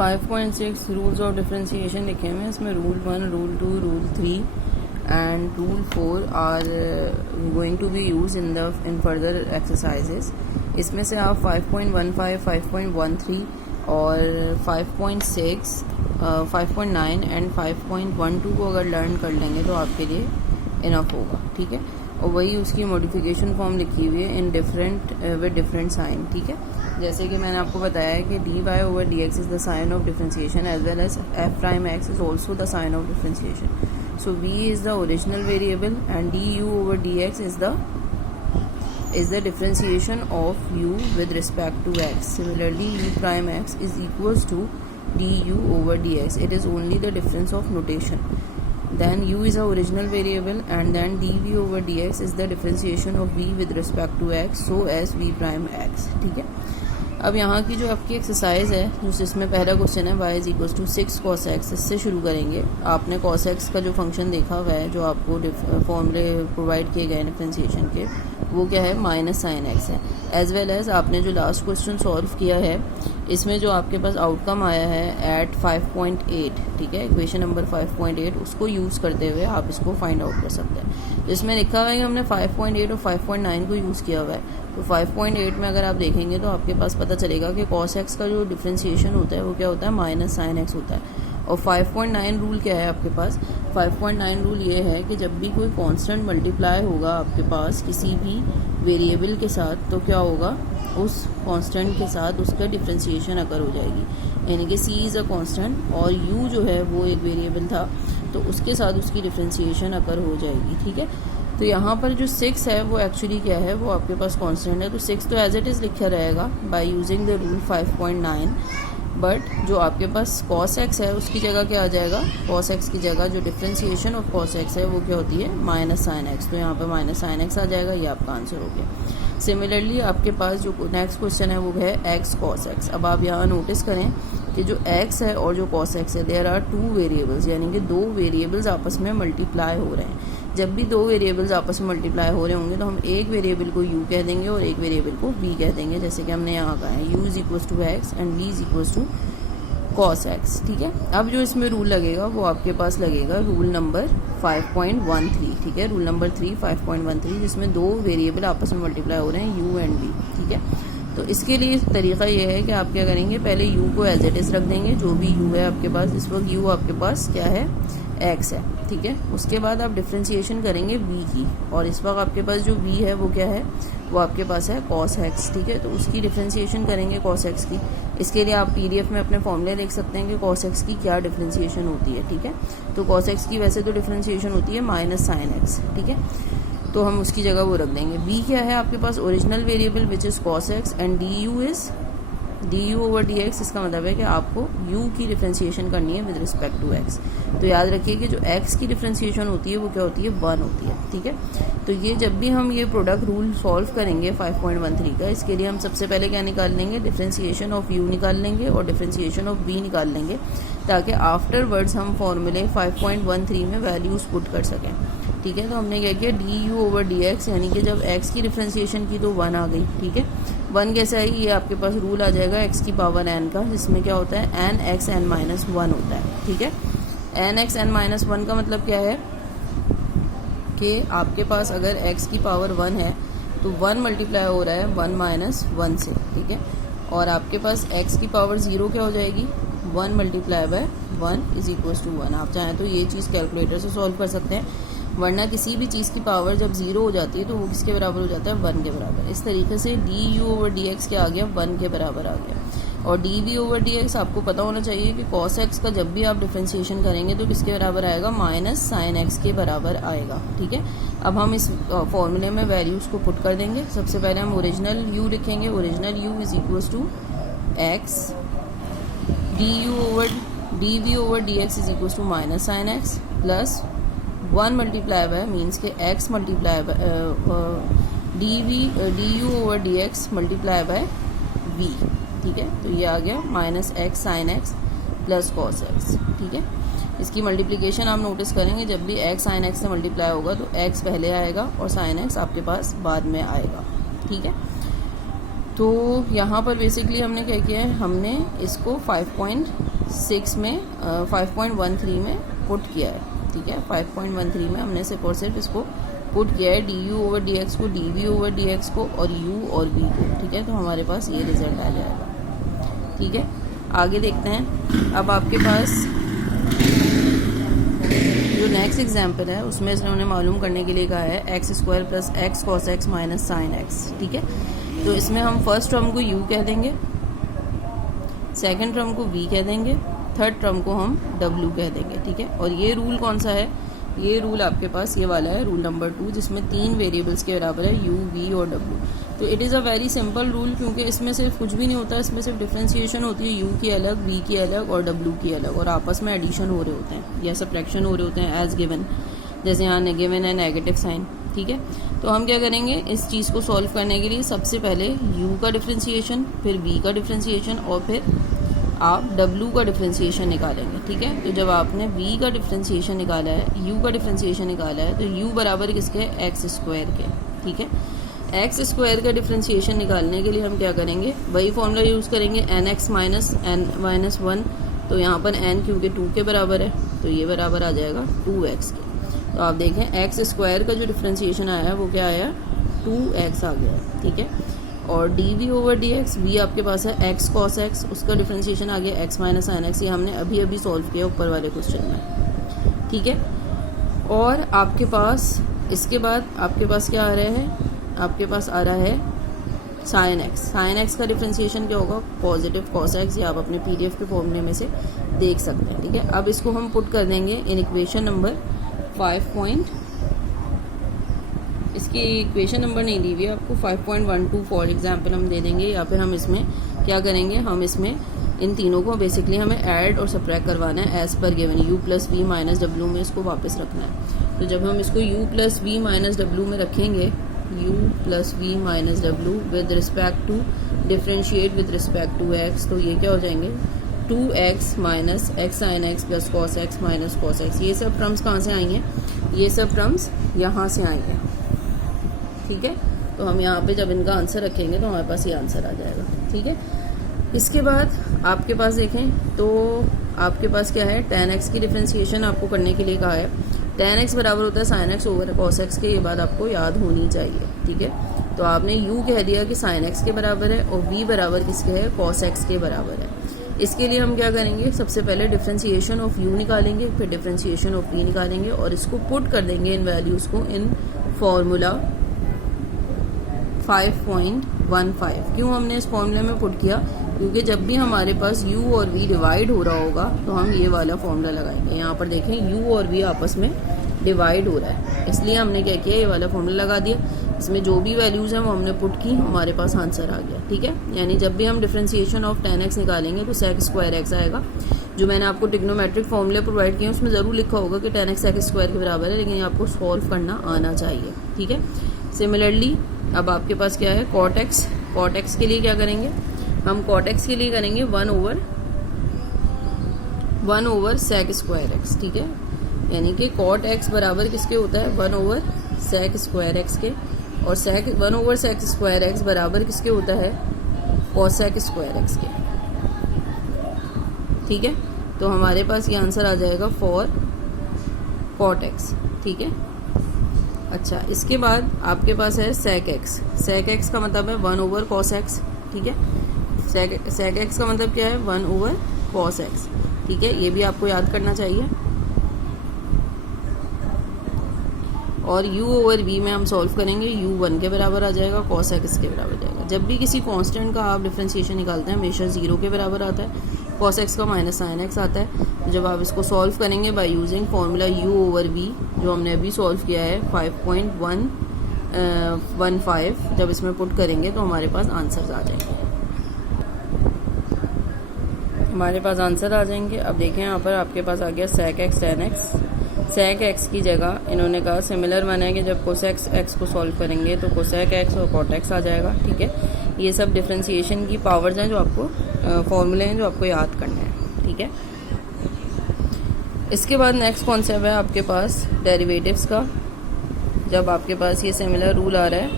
5.6 rules of differentiation लिखे हुए हैं. इसमें rule 1, rule 2, rule 3 and rule 4 are going to be used in further exercises. इसमें से आप 5.15, 5.13 और 5.6, 5.9 एंड 5.12 को अगर लर्न कर लेंगे तो आपके लिए इनफ होगा. ठीक है. और वही उसकी मॉडिफिकेशन फॉर्म लिखी हुई है in different with different sign. ठीक है. जैसे कि मैंने आपको बताया है कि dy/dx is the sign of differentiation as well as f'(x) is also the sign of differentiation. So v is the original variable and du/dx is the differentiation of u with respect to x. Similarly, u'(x) is equals to du/dx. It is only the difference of notation. Then u is the original variable and then dv/dx is the differentiation of v with respect to x, so as v'(x. ठीक है. अब यहाँ की जो आपकी exercise है जिसमें पहला क्वेश्चन है y = 6 cos x, इससे शुरू करेंगे. आपने cos x का जो फंक्शन देखा हुआ है जो आपको फॉर्मूले प्रोवाइड किए गए डिफरेंशिएशन के, वो क्या है -sin x है. एज वेल एज आपने जो लास्ट क्वेश्चन सॉल्व किया है इसमें जो आपके पास आउटकम आया है एट 5.8, ठीक है, इक्वेशन नंबर 5.8, उसको यूज़ करते हुए आप इसको फाइंड आउट कर सकते हैं. जिसमें लिखा हुआ है कि हमने 5.8 और 5.9 को यूज़ किया हुआ है. तो 5.8 में अगर आप देखेंगे तो आपके पास पता चलेगा कि cos x का जो डिफरेंशिएशन होता है वो क्या होता है -sin x होता है. और 5.9 रूल क्या है आपके पास? 5.9 रूल ये है कि जब भी कोई कांस्टेंट मल्टीप्लाई होगा आपके पास किसी भी वेरिएबल के साथ, तो क्या होगा, उस कांस्टेंट के साथ उसका डिफरेंशिएशन अकर हो जाएगी. यानी कि c इज़ अ कांस्टेंट और u जो है वो एक वेरिएबल था, तो उसके साथ उसकी डिफरेंशिएशन अकर हो जाएगी. ठीक है. तो यहाँ पर जो 6 है वो एक्चुअली क्या है, वो आपके पास कांस्टेंट है. तो 6 तो एज इट इज़ लिखा रहेगा by using the rule 5.9. But जो आपके पास cos x है उसकी जगह क्या आ जाएगा, cos x की जगह जो डिफरेंशिएशन ऑफ cos x है वो क्या होती है -sin x. तो यहाँ पे -sin x आ जाएगा, ये आपका आंसर हो गया. सिमिलरली आपके पास जो नेक्स्ट क्वेश्चन है वो है x cos x. अब आप यहाँ नोटिस करें कि जो x है और जो cos x है, देयर आर 2 वेरिएबल्स, यानी कि 2 वेरिएबल्स आपस में मल्टीप्लाई हो रहे हैं. जब भी 2 वेरिएबल्स आपस में मल्टीप्लाई हो रहे होंगे तो हम एक वेरिएबल को u कह देंगे और एक वेरिएबल को v कह देंगे. जैसे कि हमने यहाँ कहा है u = x and v = cos x. ठीक है. अब जो इसमें रूल लगेगा वो आपके पास लगेगा रूल नंबर 5.13. ठीक है. रूल नंबर 3 5.13, जिसमें 2 वेरिएबल आपस में मल्टीप्लाई हो रहे हैं u एंड v. ठीक है. तो इसके लिए तरीका ये है कि आप क्या करेंगे, पहले u को एज इट इज़ रख देंगे, जो भी u है आपके पास. इस वक्त u आपके पास क्या है, x है. ठीक है. उसके बाद आप डिफरेंशिएशन करेंगे v की, और इस वक्त आपके पास जो v है वो क्या है, वो आपके पास है cos x. ठीक है. तो उसकी डिफरेंशिएशन करेंगे cos x की. इसके लिए आप PDF में अपने फॉर्मूले लिख सकते हैं कि cos x की क्या डिफरेंशिएशन होती है. ठीक है. तो cos x की वैसे तो डिफरेंशिएशन होती है -sin x. ठीक है. तो हम उसकी जगह वो रख देंगे. v क्या है आपके पास, original variable which is cos x and du is du/dx. इसका मतलब है कि आपको u की डिफरेंशिएशन करनी है विद रिस्पेक्ट टू x. तो याद रखिए कि जो x की डिफरेंशिएशन होती है वो क्या होती है, 1 होती है. ठीक है. तो ये जब भी हम ये प्रोडक्ट रूल सॉल्व करेंगे 5.13 का, इसके लिए हम सबसे पहले क्या निकाल लेंगे, डिफरेंशिएशन ऑफ u निकाल लेंगे और डिफरेंशिएशन ऑफ v निकाल लेंगे, ताकि आफ्टर वर्ड्स हम फॉर्मूले 5.13 में वैल्यूज़ पुट कर सकें. ठीक है. तो हमने क्या किया, du/dx, यानी कि जब x की डिफरेंशिएशन की तो 1 आ गई. ठीक है. 1 कैसे आई, ये आपके पास रूल आ जाएगा x की पावर n का, जिसमें क्या होता है n(x n-1) होता है. ठीक है. n(x n-1) का मतलब क्या है कि आपके पास अगर x की पावर 1 है तो 1 मल्टीप्लाई हो रहा है 1 - 1 से. ठीक है. और आपके पास x की पावर 0 क्या हो जाएगी, 1 मल्टीप्लाई बाय 1 = 1. आप चाहें तो ये चीज़ कैलकुलेटर से सॉल्व कर सकते हैं, वरना किसी भी चीज़ की पावर जब 0 हो जाती है तो वो किसके बराबर हो जाता है, 1 के बराबर. इस तरीके से du/dx क्या आ गया, 1 के बराबर आ गया. और dv/dx आपको पता होना चाहिए कि cos x का जब भी आप डिफरेंशिएशन करेंगे तो किसके बराबर आएगा, -sin x के बराबर आएगा. ठीक है. अब हम इस फॉर्मूले में वैल्यूज़ को पुट कर देंगे. सबसे पहले हम ओरिजिनल u लिखेंगे. Original u = x, dv/dx -sin x plus 1 multiply by means के x multiply by du/dx multiply by v. ठीक है. तो ये आ गया -x sin x plus cos x. ठीक है. इसकी मल्टीप्लिकेशन आप नोटिस करेंगे, जब भी x sin x से मल्टीप्लाई होगा तो x पहले आएगा और sin x आपके पास बाद में आएगा. ठीक है. तो यहाँ पर बेसिकली हमने क्या किया है, हमने इसको 5.6 में 5.13 में पुट किया है, ठीक है। 5.13 में हमने सिर्फ और सिर्फ इसको पुट किया है, D U over D X को, D we over D X को और यू और वी को, ठीक है। तो हमारे पास ये रिजल्ट आ जाएगा, ठीक है। आगे देखते हैं। अब आपके पास जो नेक्स्ट एग्जाम्पल है उसमें इन्होंने मालूम करने के लिए कहा है x square plus x cos x minus sine x, ठीक है। तो इसमें हम फर्स्ट टर्म को u कह देंगे, सेकंड टर्म को v कह देंगे, थर्ड टर्म को हम w कह देंगे, ठीक है। और ये रूल कौन सा है, ये रूल आपके पास ये वाला है, रूल नंबर 2, जिसमें 3 वेरिएबल्स के बराबर है u, v और w। तो it is a very simple rule, क्योंकि इसमें सिर्फ कुछ भी नहीं होता, इसमें सिर्फ डिफ्रेंसिएशन होती है, u की अलग, v की अलग और w की अलग, और आपस में एडिशन हो रहे होते हैं या सब्ट्रैक्शन हो रहे होते हैं एज गिवन, जैसे यहाँ गिवन है नेगेटिव साइन, ठीक है। तो हम क्या करेंगे, इस चीज़ को सॉल्व करने के लिए सबसे पहले u का डिफ्रेंसिएशन, फिर v का डिफ्रेंसिएशन और फिर आप w का डिफ्रेंसिएशन निकालेंगे, ठीक है। तो जब आपने v का डिफ्रेंसिएशन निकाला है, u का डिफ्रेंसिएशन निकाला है, तो u बराबर किसके, एक्स स्क्वायर के, ठीक है। एक्स स्क्वायर का डिफ्रेंसिएशन निकालने के लिए हम क्या करेंगे, वही फॉर्मूला यूज़ करेंगे, n x minus n minus 1। तो यहाँ पर n क्योंकि 2 के बराबर है, तो ये बराबर आ जाएगा 2x के। तो आप देखें एक्स स्क्वायर का जो डिफ्रेंसिएशन आया है वो क्या आया, 2x आ गया, ठीक है। और d we over D x, v आपके पास है एक्स कॉस एक्स, उसका डिफ्रेंसिएशन आ गया एक्स माइनस साइन एक्स, ये हमने अभी अभी सॉल्व किया ऊपर वाले क्वेश्चन में, ठीक है। और आपके पास इसके बाद आपके पास क्या आ रहा है, आपके पास आ रहा है साइन एक्स। साइन एक्स का डिफ्रेंसिएशन क्या होगा, पॉजिटिव कॉस एक्स, ये आप अपने पीडीएफ के फॉर्मूले में से देख सकते हैं, ठीक है। अब इसको हम पुट कर देंगे इन इक्वेशन नंबर 5 इसकी इक्वेशन नंबर नहीं दी हुई है आपको, 5.12 फॉर एग्जाम्पल हम दे देंगे, या फिर हम इसमें क्या करेंगे, हम इसमें इन तीनों को बेसिकली हमें ऐड और सब्ट्रैक्ट करवाना है एज पर given, u plus v minus डब्ल्यू में इसको वापस रखना है। तो जब हम इसको u प्लस वी माइनस डब्ल्यू में रखेंगे, u प्लस वी माइनस डब्ल्यू with respect to differentiate with respect to x, तो ये क्या हो जाएंगे 2x minus x sine x plus cos x minus cos x. ये सब टर्म्स कहाँ से आई हैं, ये सब टर्म्स यहाँ से आई हैं, ठीक है। तो हम यहाँ पे जब इनका आंसर रखेंगे तो हमारे पास ये आंसर आ जाएगा, ठीक है। इसके बाद आपके पास देखें तो आपके पास क्या है, tan x की डिफ्रेंसिएशन आपको करने के लिए कहा है, tan x बराबर होता है sin x over cos x के, ये बात आपको याद होनी चाहिए, ठीक है। तो आपने u कह दिया कि sin x के बराबर है और v बराबर किसके है, cos x के बराबर है। इसके लिए हम क्या करेंगे, सबसे पहले डिफ्रेंसिएशन ऑफ u निकालेंगे, फिर डिफ्रेंसिएशन ऑफ v निकालेंगे और इसको पुट कर देंगे इन वैल्यूज़ को इन फॉर्मूला 5.15। क्यों हमने इस फॉर्मूले में पुट किया, क्योंकि जब भी हमारे पास u और v डिवाइड हो रहा होगा तो हम ये वाला फॉर्मूला लगाएंगे। यहाँ पर देखें u और v आपस में डिवाइड हो रहा है, इसलिए हमने क्या किया, ये वाला फॉर्मूला लगा दिया। इसमें जो भी वैल्यूज़ हैं वो हमने पुट की, हमारे पास आंसर आ गया, ठीक है। यानी जब भी हम डिफ्रेंसिएशन ऑफ tan x निकालेंगे तो sec स्क्वायर x आएगा। जो मैंने आपको ट्रिग्नोमेट्रिक फॉर्मूले प्रोवाइड किए उसमें ज़रूर लिखा होगा कि tan x sec स्क्वायर के बराबर है, लेकिन ये आपको सॉल्व करना आना चाहिए, ठीक है। सिमिलरली अब आपके पास क्या है, cot x। cot x के लिए क्या करेंगे, हम cot x के लिए करेंगे 1 ओवर sec स्क्वायर x, ठीक है। यानी कि cot x बराबर किसके होता है, 1 ओवर sec स्क्वायर x के, और 1 ओवर sec स्क्वायर x बराबर किसके होता है, cosec स्क्वायर x के, ठीक है। तो हमारे पास ये आंसर आ जाएगा फॉर cot x, ठीक है। अच्छा, इसके बाद आपके पास है sec x। sec x का मतलब है 1 ओवर cos x, ठीक है। sec x का मतलब क्या है, 1 ओवर cos x, ठीक है। ये भी आपको याद करना चाहिए। और u ओवर v में हम सॉल्व करेंगे, u 1 के बराबर आ जाएगा, cos x के बराबर आ जाएगा। जब भी किसी कांस्टेंट का आप डिफ्रेंशिएशन निकालते हैं हमेशा 0 के बराबर आता है, cos x का माइनस साइन x आता है। जब आप इसको सॉल्व करेंगे by using formula u over v, जो हमने अभी सॉल्व किया है 5.15, जब इसमें पुट करेंगे तो हमारे पास आंसर आ जाएंगे, हमारे पास आंसर आ जाएंगे। अब देखें यहाँ पर आपके पास आ गया sec x tan x। sec x की जगह इन्होंने कहा सिमिलर वन है कि जब cosec x को सॉल्व करेंगे तो cosec x और cot x आ जाएगा, ठीक है। ये सब डिफ्रेंसिएशन की पावर्स हैं जो आपको फॉर्मूले हैं जो आपको याद करने हैं, ठीक है। इसके बाद नेक्स्ट कॉन्सेप्ट है आपके पास डेरिवेटिव्स का। जब आपके पास ये सिमिलर रूल आ रहा है